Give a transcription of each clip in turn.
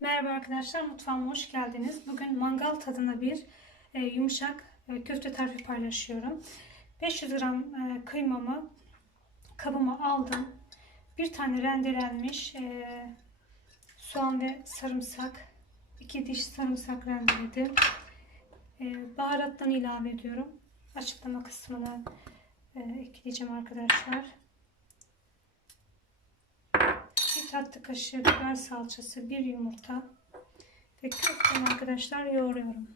Merhaba arkadaşlar, mutfağıma hoş geldiniz. Bugün mangal tadına bir e, yumuşak e, köfte tarifi paylaşıyorum. 500 gram e, kıymamı kabıma aldım. Bir tane rendelenmiş e, soğan ve sarımsak, iki diş sarımsak rendeledim. E, baharattan ilave ediyorum. Açıklama kısmına e, ekleyeceğim arkadaşlar. Bir tatlı kaşığı biber salçası, bir yumurta ve köftemi arkadaşlar yoğuruyorum.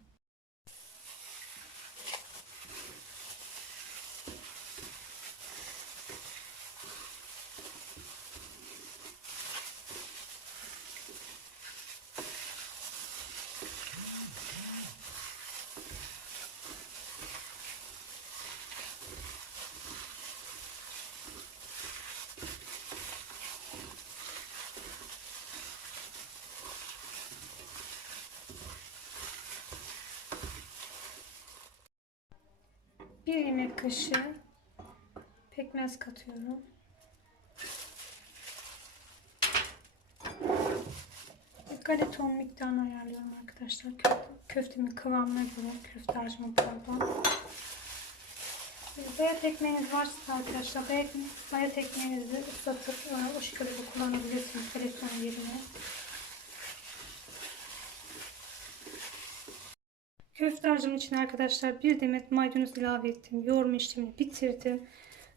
Bir yemek kaşığı pekmez katıyorum. Un miktarını ayarlıyorum arkadaşlar. Köfte, köftemin kıvamına göre köfte harcımı pardon. Bayat ekmeğiniz varsa arkadaşlar bayat, bayat ekmeğinizi ıslatıp e, o şekilde de kullanabilirsiniz galetanın yerine. Köfte harcımın içine arkadaşlar bir demet maydanoz ilave ettim. Yoğurma işlemini bitirdim.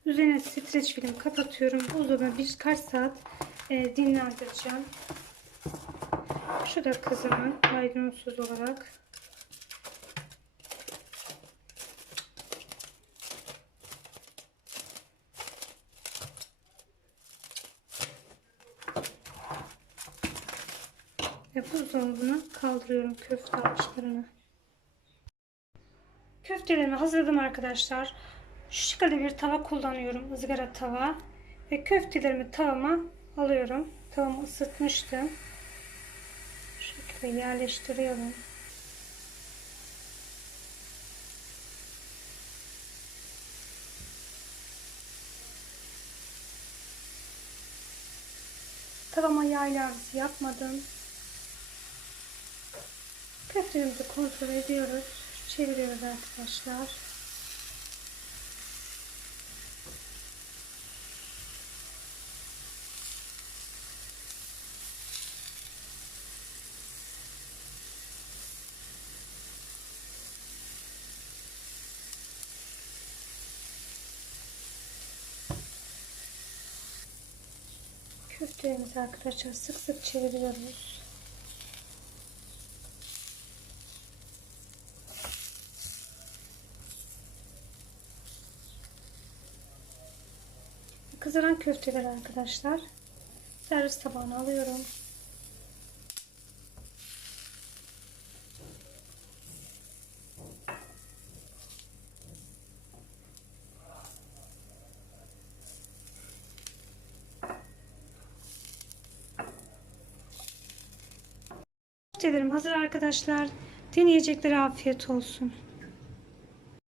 Üzerine streç film kapatıyorum. Buzdolabına birkaç saat e, dinlendireceğim. Şu da kızımın maydanozsuz olarak. Ve buzdolabına kaldırıyorum köfte harçlarını. Köftelerimi hazırladım arkadaşlar. Şu şekilde bir tava kullanıyorum. ızgara tava. Ve köftelerimi tavama alıyorum. Tavamı ısıtmıştım. Şu şekilde yerleştiriyorum. Tavama yaylarız yapmadım. Köftelerimizi kontrol ediyoruz. Çeviriyoruz arkadaşlar. Köftelerimizi arkadaşlar sık sık çeviriyoruz. Kızaran köfteler arkadaşlar. Servis tabağına alıyorum. Köftelerim hazır arkadaşlar. Deneyeceklere afiyet olsun.